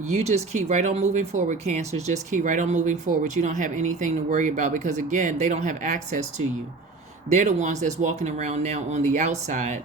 You just keep right on moving forward, Cancers. Just keep right on moving forward. You don't have anything to worry about because, again, they don't have access to you. They're the ones that's walking around now on the outside.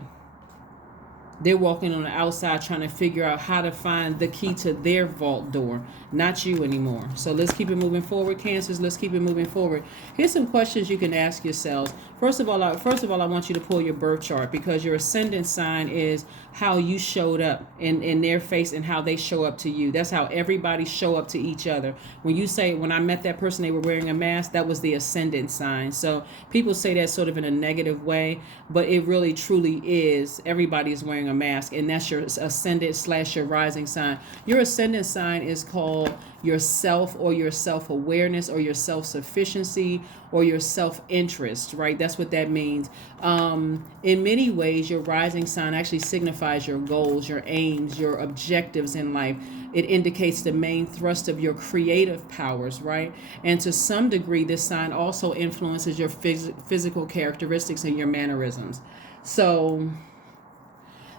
They're walking on the outside trying to figure out how to find the key to their vault door, not you anymore. So let's keep it moving forward, Cancers. Let's keep it moving forward. Here's some questions you can ask yourselves. First of all, I want you to pull your birth chart, because your ascendant sign is how you showed up in their face and how they show up to you. That's how everybody show up to each other. When you say, when I met that person, they were wearing a mask, that was the ascendant sign. So people say that sort of in a negative way, but it really truly is. Everybody is wearing a mask, and that's your ascendant / your rising sign. Your ascendant sign is called yourself, or your self-awareness, or your self-sufficiency, or your self-interest, right? That's what that means. In many ways, your rising sign actually signifies your goals, your aims, your objectives in life. It indicates the main thrust of your creative powers, right? And to some degree, this sign also influences your physical characteristics and your mannerisms. So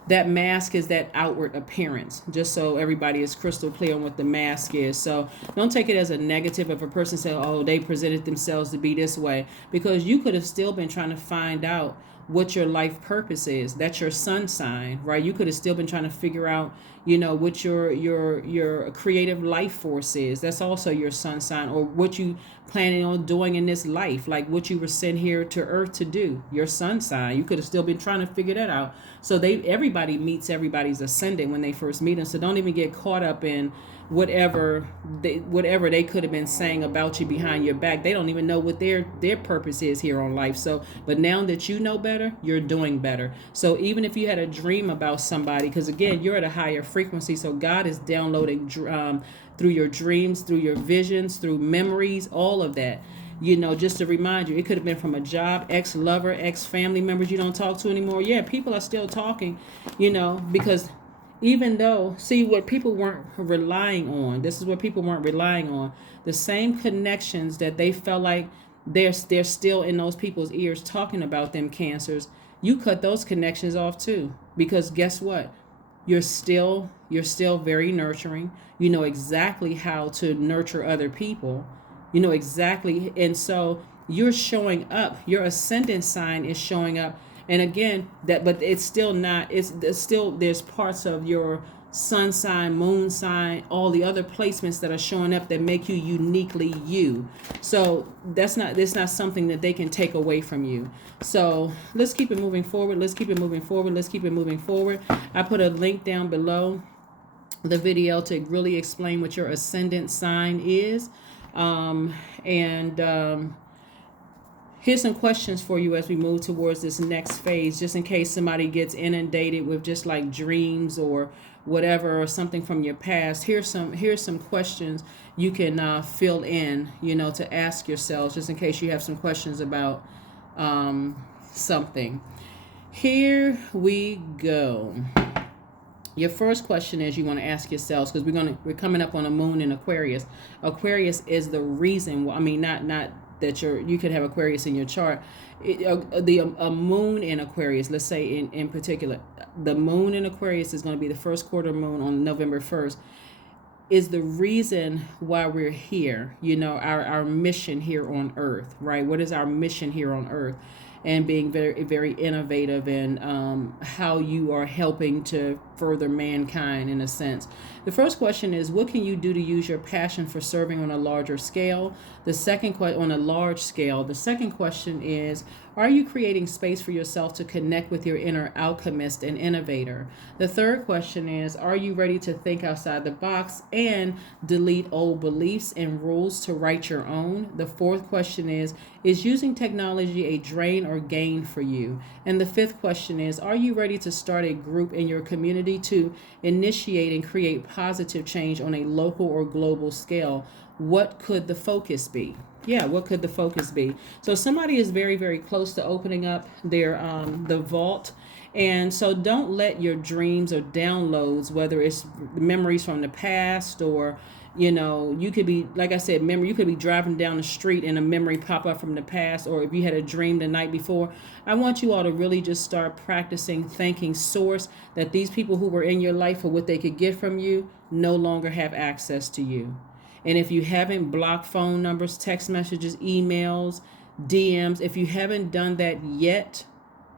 that mask is that outward appearance, just so everybody is crystal clear on what the mask is. So don't take it as a negative if a person says, oh, they presented themselves to be this way, because you could have still been trying to find out what your life purpose is. That's your sun sign, right? You could have still been trying to figure out, what your creative life force is. That's also your sun sign, or what you planning on doing in this life, like what you were sent here to earth to do. Your sun sign. You could have still been trying to figure that out. So everybody meets everybody's ascendant when they first meet them. So don't even get caught up in whatever they could have been saying about you behind your back. They don't even know what their purpose is here on life. So, but now that you know better, you're doing better. So even if you had a dream about somebody, because again, you're at a higher frequency, so God is downloading through your dreams, through your visions, through memories, all of that. Just to remind you, it could have been from a job, ex-lover, ex-family members you don't talk to anymore. Yeah, people are still talking, because even though, see, what people weren't relying on, this is what people weren't relying on, the same connections that they felt like they're still in those people's ears talking about them, Cancers. You cut those connections off too, because guess what? You're still very nurturing. You know exactly how to nurture other people. You know exactly, and so you're showing up. Your ascendant sign is showing up. And again, but it's still not, it's still, there's parts of your sun sign, moon sign, all the other placements that are showing up that make you uniquely you. So that's not something that they can take away from you. So let's keep it moving forward. Let's keep it moving forward. Let's keep it moving forward. I put a link down below the video to really explain what your ascendant sign is. Here's some questions for you as we move towards this next phase, just in case somebody gets inundated with just like dreams or whatever, or something from your past. Here's some questions you can fill in, to ask yourselves, just in case you have some questions about something. Here we go. Your first question is you want to ask yourselves, because we're coming up on a moon in Aquarius. Aquarius is the reason. Well, I mean, not that you could have Aquarius in your chart. A moon in Aquarius, let's say in particular, the moon in Aquarius is going to be the first quarter moon on November 1st. Is the reason why we're here. Our mission here on Earth, right? What is our mission here on Earth? And being very, very innovative in how you are helping to further mankind in a sense. The first question is, what can you do to use your passion for serving on a larger scale? On a large scale. The second question is, are you creating space for yourself to connect with your inner alchemist and innovator? The third question is, are you ready to think outside the box and delete old beliefs and rules to write your own? The fourth question is using technology a drain or gain for you? And the fifth question is, are you ready to start a group in your community to initiate and create positive change on a local or global scale? What could the focus be? Yeah, what could the focus be? So somebody is very, very close to opening up their the vault, And so don't let your dreams or downloads, whether it's memories from the past or, you could be, like I said, memory, you could be driving down the street and a memory pop up from the past, or if you had a dream the night before. I want you all to really just start practicing thanking source that these people who were in your life for what they could get from you no longer have access to you. And if you haven't blocked phone numbers, text messages, emails, DMs, if you haven't done that yet,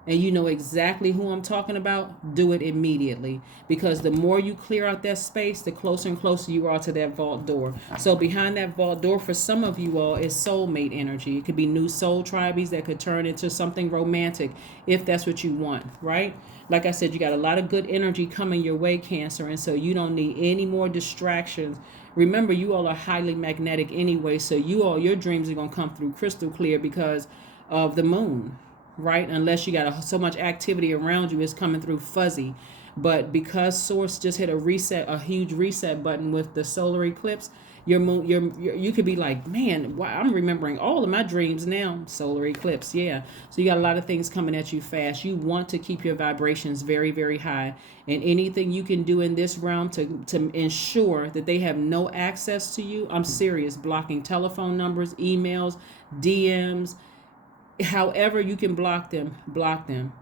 and you know exactly who I'm talking about, do it immediately. Because the more you clear out that space, the closer and closer you are to that vault door. So behind that vault door, for some of you all, is soulmate energy. It could be new soul tribes that could turn into something romantic if that's what you want, right? Like I said, you got a lot of good energy coming your way, Cancer, and so you don't need any more distractions. Remember, you all are highly magnetic anyway, so your dreams are going to come through crystal clear because of the moon, right? Unless you got so much activity around you, it's coming through fuzzy. But because Source just hit a huge reset button with the solar eclipse, your moon, you could be like, man, wow, I'm remembering all of my dreams now. Solar eclipse, yeah. So you got a lot of things coming at you fast. You want to keep your vibrations very, very high, and anything you can do in this realm to ensure that they have no access to you. I'm serious. Blocking telephone numbers, emails, DMs. However you can block them,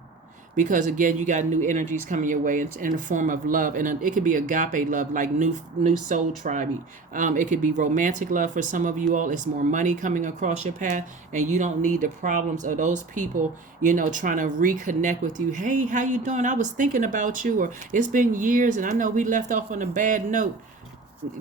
because again, you got new energies coming your way in the form of love, and it could be agape love, like new soul tribe. It could be romantic love for some of you all. It's more money coming across your path, and you don't need the problems of those people trying to reconnect with you. Hey, how you doing? I was thinking about you, or it's been years and I know we left off on a bad note.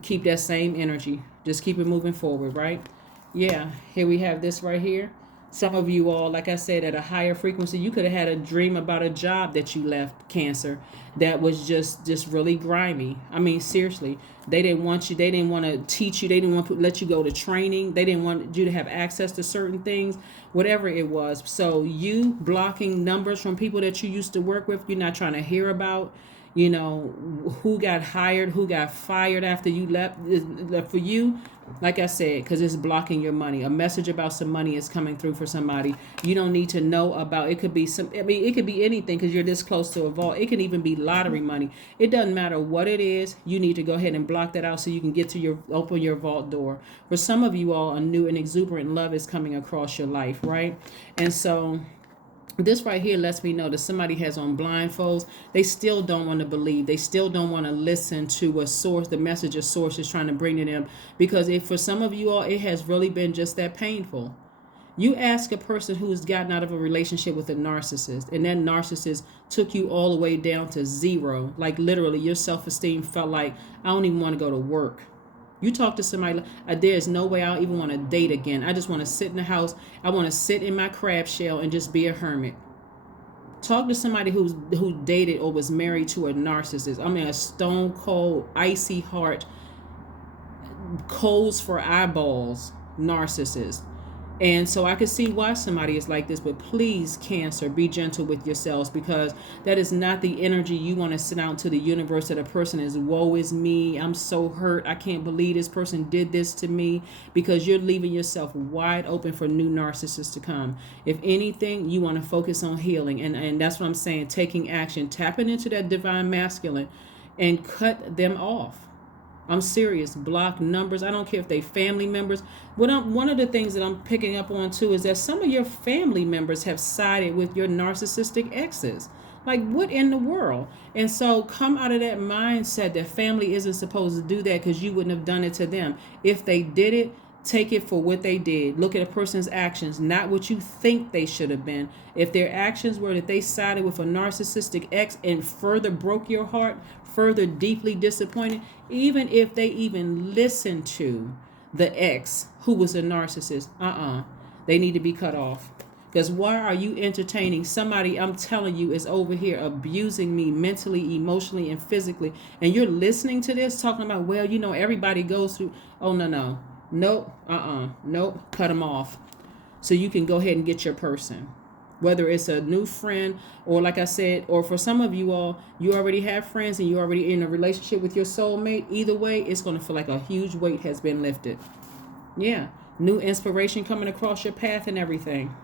Keep that same energy, just keep it moving forward, right? Yeah, here we have this right here. Some of you all, like I said, at a higher frequency, you could have had a dream about a job that you left, Cancer, that was just really grimy. I mean, seriously, they didn't want you. They didn't want to teach you. They didn't want to let you go to training. They didn't want you to have access to certain things, whatever it was. So you blocking numbers from people that you used to work with, you're not trying to hear about. Who got hired, who got fired after you left. For you, like I said, because it's blocking your money. A message about some money is coming through for somebody. You don't need to know about. It could be it could be anything, because you're this close to a vault. It can even be lottery money. It doesn't matter what it is. You need to go ahead and block that out so you can get to open your vault door. For some of you all, a new and exuberant love is coming across your life, right? And so this right here lets me know that somebody has on blindfolds. They still don't want to believe. They still don't want to listen to a source, the message a source is trying to bring to them. Because for some of you all, it has really been just that painful. You ask a person who's gotten out of a relationship with a narcissist, and that narcissist took you all the way down to zero. Like literally, your self-esteem felt like, I don't even want to go to work. You talk to somebody, there's no way I'll even want to date again. I just want to sit in the house. I want to sit in my crab shell and just be a hermit. Talk to somebody who dated or was married to a narcissist. I mean, a stone cold, icy heart, coals for eyeballs narcissist. And so I can see why somebody is like this, but please, Cancer, be gentle with yourselves, because that is not the energy you want to send out to the universe, that a person is, woe is me, I'm so hurt, I can't believe this person did this to me, because you're leaving yourself wide open for new narcissists to come. If anything, you want to focus on healing, and that's what I'm saying, taking action, tapping into that divine masculine and cut them off. I'm serious. Block numbers. I don't care if they family members. One of the things that I'm picking up on too is that some of your family members have sided with your narcissistic exes. Like, what in the world? And so come out of that mindset that family isn't supposed to do that, because you wouldn't have done it to them. If they did it, take it for what they did. Look at a person's actions, not what you think they should have been. If their actions were that they sided with a narcissistic ex and further broke your heart, further deeply disappointed, even if they even listened to the ex who was a narcissist, they need to be cut off. Because why are you entertaining somebody, I'm telling you, is over here abusing me mentally, emotionally, and physically, and you're listening to this, talking about, well, everybody goes through. Oh, no. Nope. Nope. Cut them off so you can go ahead and get your person. Whether it's a new friend, or like I said, or for some of you all, you already have friends and you're already in a relationship with your soulmate. Either way, it's going to feel like a huge weight has been lifted. Yeah. New inspiration coming across your path and everything.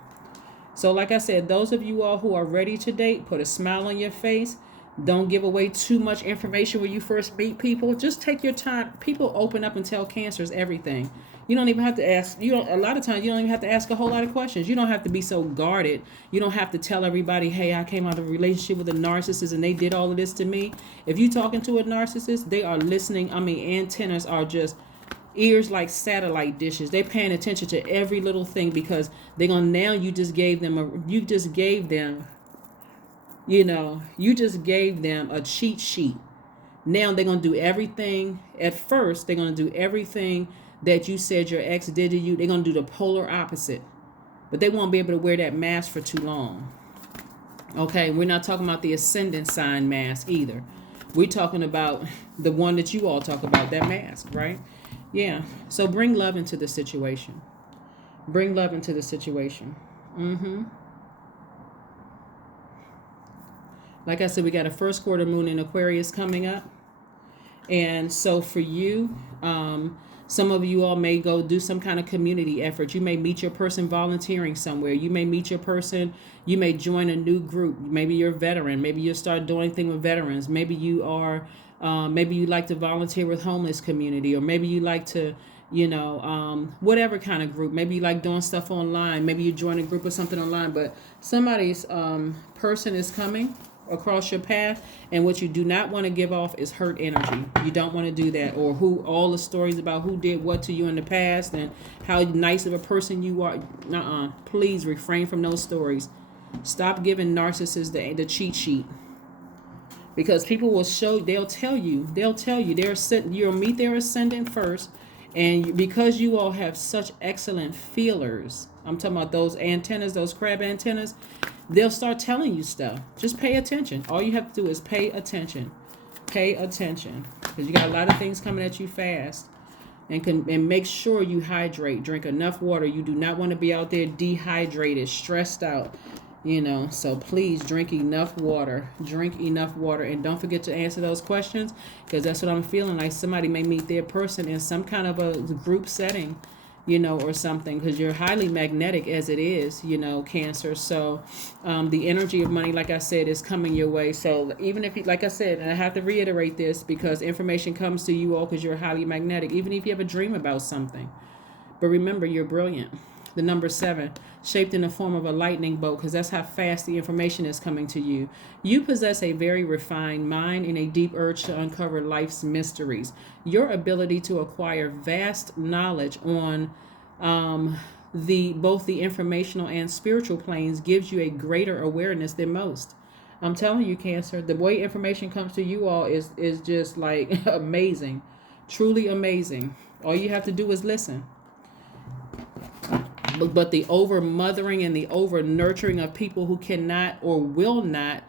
So like I said, those of you all who are ready to date, put a smile on your face. Don't give away too much information when you first meet people. Just take your time. People open up and tell cancers everything. You don't even have to ask. You don't. A lot of times, you don't even have to ask a whole lot of questions. You don't have to be so guarded. You don't have to tell everybody, "Hey, I came out of a relationship with a narcissist and they did all of this to me." If you're talking to a narcissist, they are listening. I mean, antennas are just ears like satellite dishes. They're paying attention to every little thing because they're gonna. Now you just gave them you just gave them a cheat sheet. Now they're going to do everything. At first, they're going to do everything that you said your ex did to you. They're going to do the polar opposite. But they won't be able to wear that mask for too long. Okay, we're not talking about the ascendant sign mask either. We're talking about the one that you all talk about, that mask, right? Yeah. So bring love into the situation. Bring love into the situation. Like I said, we got a first quarter moon in Aquarius coming up. And so for you, some of you all may go do some kind of community effort. You may meet your person volunteering somewhere. You may meet your person. You may join a new group. Maybe you're a veteran. Maybe you'll start doing things with veterans. Maybe you are, maybe you like to volunteer with homeless community, or maybe you like to, whatever kind of group. Maybe you like doing stuff online. Maybe you join a group or something online. But somebody's person is coming across your path, and what you do not want to give off is hurt energy. You don't want to do that, or who all the stories about who did what to you in the past and how nice of a person you are. Please refrain from those stories. Stop giving narcissists the cheat sheet, because people will they'll tell you you'll meet their ascendant first, and because you all have such excellent feelers, I'm talking about those antennas, those crab antennas, they'll start telling you stuff. Just pay attention. All you have to do is pay attention. Pay attention. Because you got a lot of things coming at you fast. And make sure you hydrate. Drink enough water. You do not want to be out there dehydrated, stressed out. So please drink enough water. Drink enough water. And don't forget to answer those questions, because that's what I'm feeling like. Somebody may meet their person in some kind of a group setting, or something, because you're highly magnetic as it is, Cancer. So the energy of money, like I said, is coming your way. So even if you, like I said, and I have to reiterate this because information comes to you all because you're highly magnetic, even if you have a dream about something. But remember, you're brilliant. The number 7, shaped in the form of a lightning bolt, because that's how fast the information is coming to you. You possess a very refined mind and a deep urge to uncover life's mysteries. Your ability to acquire vast knowledge on both the informational and spiritual planes gives you a greater awareness than most. I'm telling you, Cancer, the way information comes to you all is just like amazing, truly amazing. All you have to do is listen. But the over mothering and the over nurturing of people who cannot or will not,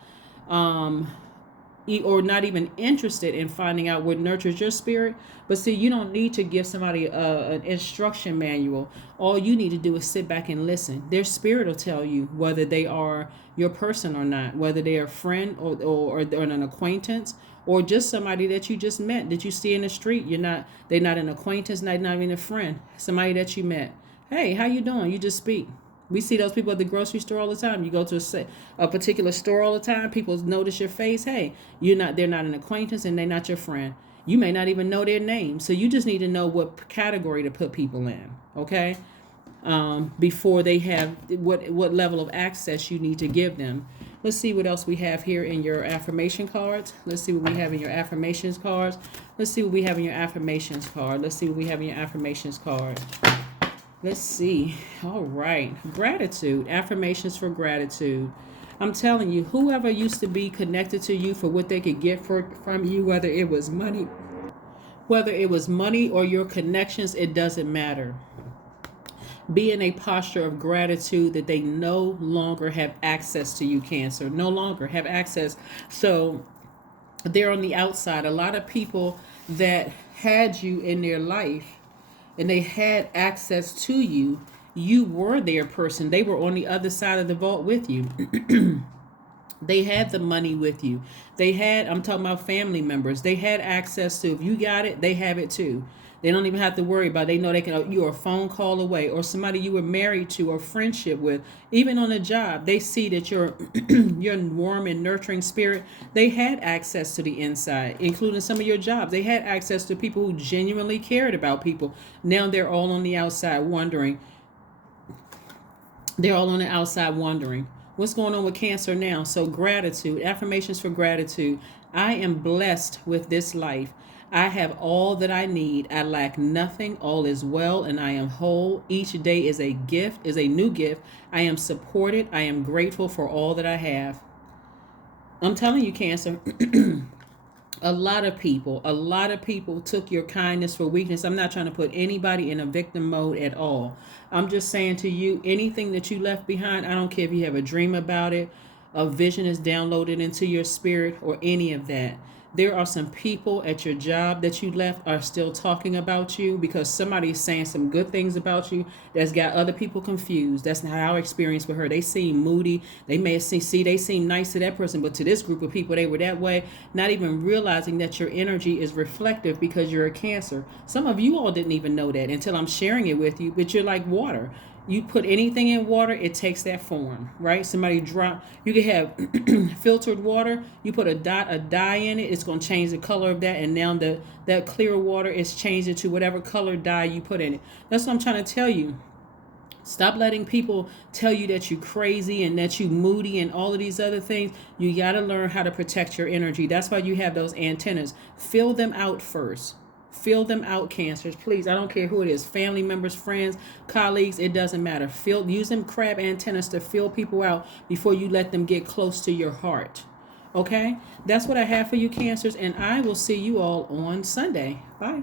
or not even interested in finding out what nurtures your spirit. But see, you don't need to give somebody an instruction manual. All you need to do is sit back and listen. Their spirit will tell you whether they are your person or not, whether they are a friend or an acquaintance, or just somebody that you just met, that you see in the street. They're not an acquaintance, not even a friend, somebody that you met. Hey, how you doing? You just speak. We see those people at the grocery store all the time. You go to a particular store all the time. People notice your face. Hey, they're not an acquaintance and they're not your friend. You may not even know their name. So you just need to know what category to put people in, okay? Before they have what level of access you need to give them. Let's see what else we have here in your affirmation cards. Let's see what we have in your affirmations cards. Let's see what we have in your affirmations card. Let's see what we have in your affirmations card. Let's see. All right. Gratitude. Affirmations for gratitude. I'm telling you, whoever used to be connected to you for what they could get from you, whether it was money or your connections, it doesn't matter. Be in a posture of gratitude that they no longer have access to you, Cancer. No longer have access. So they're on the outside. A lot of people that had you in their life and they had access to you, you were their person. They were on the other side of the vault with you. They had the money with you. I'm talking about family members. They had access to, if you got it, they have it too. They don't even have to worry about it. They know they can, you're a phone call away, or somebody you were married to or friendship with, even on a job. They see that you're you're warm and nurturing spirit. They had access to the inside, including some of your jobs. They had access to people who genuinely cared about people. Now they're all on the outside wondering. They're all on the outside wondering what's going on with Cancer now. So gratitude, affirmations for gratitude. I am blessed with this life. I have all that I need. I lack nothing. All is well and I am whole. Each day is a gift, is a new gift. I am supported. I am grateful for all that I have. I'm telling you, Cancer, a lot of people took your kindness for weakness. I'm not trying to put anybody in a victim mode at all. I'm just saying to you, anything that you left behind, I don't care if you have a dream about it, a vision is downloaded into your spirit, or any of that. There are some people at your job that you left are still talking about you because somebody's saying some good things about you that's got other people confused. That's not our experience with her. They seem moody. They may see they seem nice to that person, but to this group of people, they were that way, not even realizing that your energy is reflective because you're a Cancer. Some of you all didn't even know that until I'm sharing it with you, but you're like water. You put anything in water, it takes that form, right? Somebody drop, you can have filtered water, you put a dye in it, it's going to change the color of that, and now that clear water is changed into whatever color dye you put in it. That's what I'm trying to tell you. Stop letting people tell you that you're crazy and that you're moody and all of these other things. You got to learn how to protect your energy. That's why you have those antennas. Fill them out first. Fill them out, Cancers. Please, I don't care who it is. Family members, friends, colleagues, it doesn't matter. Use them crab antennas to fill people out before you let them get close to your heart. Okay? That's what I have for you, Cancers, and I will see you all on Sunday. Bye.